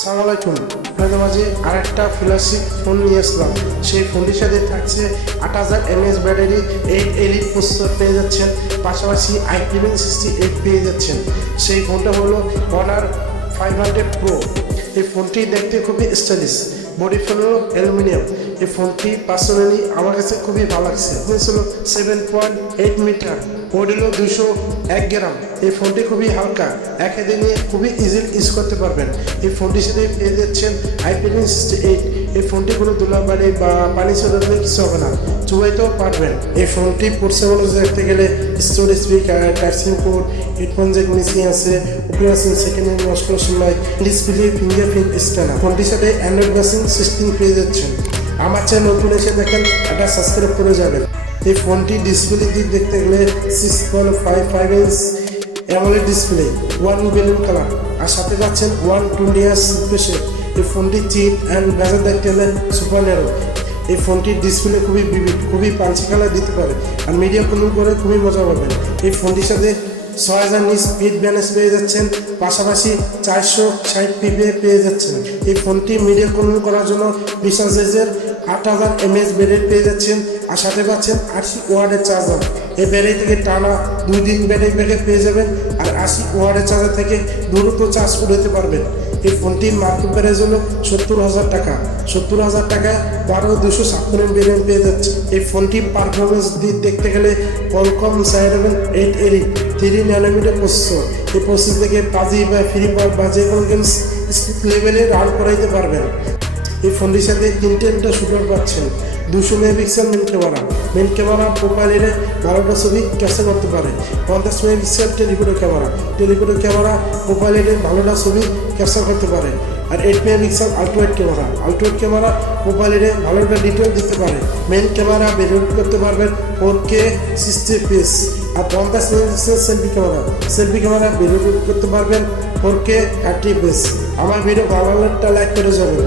আসসালামু আলাইকুম। আপনাদের মাঝে আরেকটা ফ্ল্যাগশিপ ফোন নিয়ে আসলাম। সেই ফোনটির সাথে থাকছে 8000 mAh ব্যাটারি, 8 এলইডি প্রসেসর পেয়ে যাচ্ছেন, পাশাপাশি IP68 পেয়ে যাচ্ছেন। সেই ফোনটা হলো Honor 500 Pro। এই ফোনটি দেখতে খুবই স্টাইলিশ, বডি ফোন হলো অ্যালুমিনিয়াম। এই ফোনটি পার্সোনালি আমার কাছে খুবই ভালো লাগছে। হলো 7.8 মিটার, ওয়েট হলো 201 গ্রাম। এই ফোনটি খুবই হালকা, এক হাতে নিয়ে খুবই ইজিলি ইউজ করতে পারবেন। এই ফোনটির সাথে পেয়ে যাচ্ছেন IP68। এই ফোনটি কোনো ধুলাবালি বা পানি ছড়ালে কিছু হবে না, চুবাইতেও পারবেন। এই ফোনটি পড়ছে বলে দেখতে গেলে storage speaker, touching port, headphone Jack missing আছে, উপরে আছে সেকেন্ড হ্যান্ড নষ্ট সময় ডিসপ্লে, ফিঙ্গারপ্রিন্ট স্ক্যানার। ফোনটির সাথে অ্যান্ড্রয়েড ভার্সন 16 পেয়ে যাচ্ছেন। আমার চ্যানেল নতুন এসে দেখেন, এটা সাবস্ক্রাইব করে যাবেন। এই ফোনটি ডিসপ্লে দিক দেখতে গেলে 6.55 inch AMOLED display, 1 billion colour, আর সাথে পাচ্ছেন 120 Hz রিফ্রেশ। এই ফোনটি চিপ অ্যান্ড ব্যাজার দেখতে গেলে সুপার ন্যারো। এই ফোনটির ডিসপ্লে খুবই বিবিড, খুবই পাঞ্চি কালার দিতে পারে, আর মিডিয়া কুলিং করে খুবই মজা পাবেন। এই ফোনটির সাথে 6000 নিট স্পিড ব্যালেন্স পেয়ে যাচ্ছেন, পাশাপাশি 460 PPA পেয়ে যাচ্ছেন। এই ফোনটি মিডিয়া কুলিং করার জন্য 20 Hz 8000 mAh ব্যাটারি পেয়ে যাচ্ছেন, আর সাথে পাচ্ছেন 80 ওয়াটের চার্জার। এই ব্যাটারি থেকে টানা 2 দিন ব্যাটারি ব্যাকআপ পেয়ে যাবেন, আর 80 ওয়াটের চার্জার থেকে দ্রুত চার্জ উঠাতে পারবেন। এই ফোনটির মার্কেট প্রাইস হলো 70,000 টাকা। 70,000 টাকায় 12256 ভেরিয়েন্ট পেয়ে যাচ্ছে। এই ফোনটির পারফরমেন্স দিক দেখতে গেলে Qualcomm Snapdragon 8 Elite 3 nanometer processor. এই প্রসেস থেকে পাবজি বা ফ্রি ফায়ার বা যে কোনো গেমস লেভেলে রান করাইতে পারবেন। এই ফোনটির সাথে ইন্টেলটা শুটার পাচ্ছেন, 200 মেগাপিক্সেল মেন ক্যামেরা প্রোফাইলে 12টা ছবি ক্যাপচার করতে পারে, 50 মেগাপিক্সেল টেলিফোটো ক্যামেরা প্রোফাইলে 12টা ছবি ক্যাপচার করতে পারে, আর 8 মেগাপিক্সেল আল্ট্রাওয়াইড ক্যামেরা প্রোফাইলে ভালোটা ডিটেল দিতে পারে। মেন ক্যামেরা বের করতে পারবেন 4K 60 fps, আর 50 মেগাপিক্সেল সেলফি ক্যামেরা বের করতে পারবেন 4K 30 fps। আমার ভিডিও ভালো লাগলে লাইক করে যাবেন।